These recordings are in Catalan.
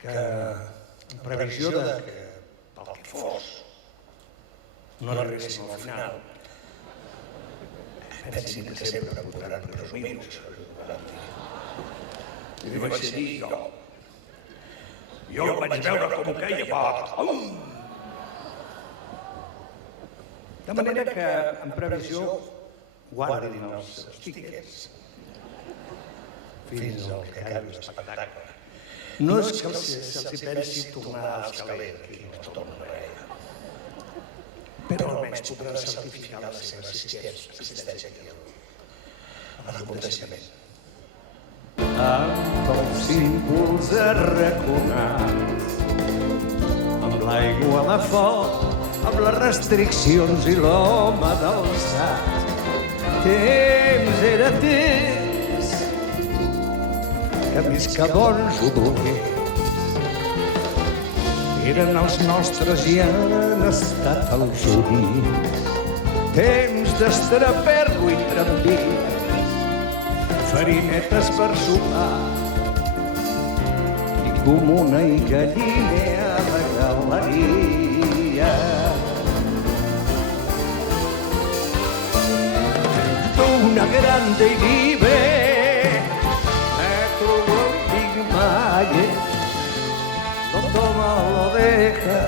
que en previsió de que, pel que fos, no arribéssim al final, pensin que sempre podran presumir-vos. I li vaig dir jo. Jo vaig veure com queia part. De manera que, en previsió, guardin els tiquets fins al que acabi l'espectacle. No és que se'ls pensi tornar a l'escalera, aquí no es torna a veure. Però almenys podran certificar la seva assistència aquí a l'aconteixement. Amb els símbols arraconats, amb l'aigua de foc, amb les restriccions i l'home del sac. Temps era temps, que més que bons o dolents, eren els nostres i han estat els únics. Temps d'estraper-lo i trampir, farinetes per sopar, i comuna i gallinea de galeria. Una grande y libre Metro Goldwyn Mayer lo toma o lo deja,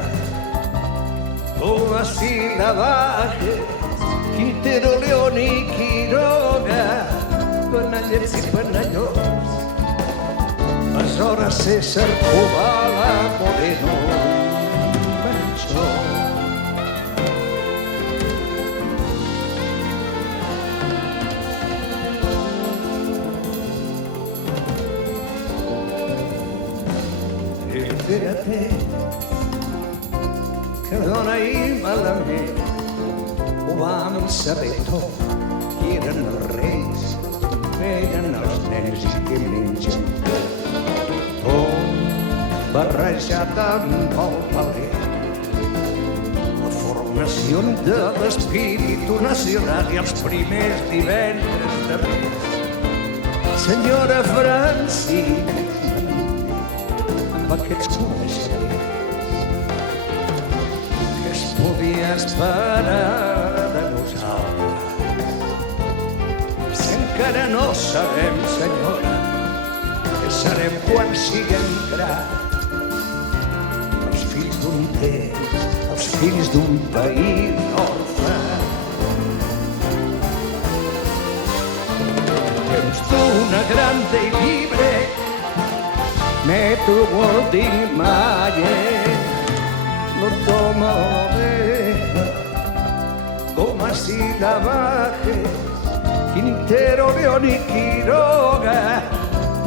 como así la baje Quintero, León y Quiroga, panallets i panallons. Aleshores César Cubala, Moreno, Manchó. Espérate, que dona i malament ho vam saber tot, qui eren els reis, eren els nens i què mengen. Tot barrejat amb el paler, la formació de l'espíritu nacional i els primers divendres de mes. Senyora Francis, amb aquests coneixements, què es podia esperar de nosaltres? Si encara no sabem, senyora, què serem quan siguem grans, els fills d'un temps, els fills d'un país orfe. Temps d'una grande i libre Metro Goldwyn Mayer lo toma o lo deja, como así la bajes, Quintero, León y Quiroga,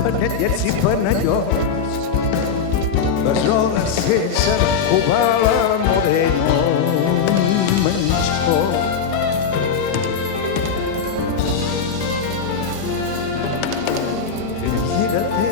panallets i panallons. Aleshores César Cubala, Moreno, Manchó. Fíjate,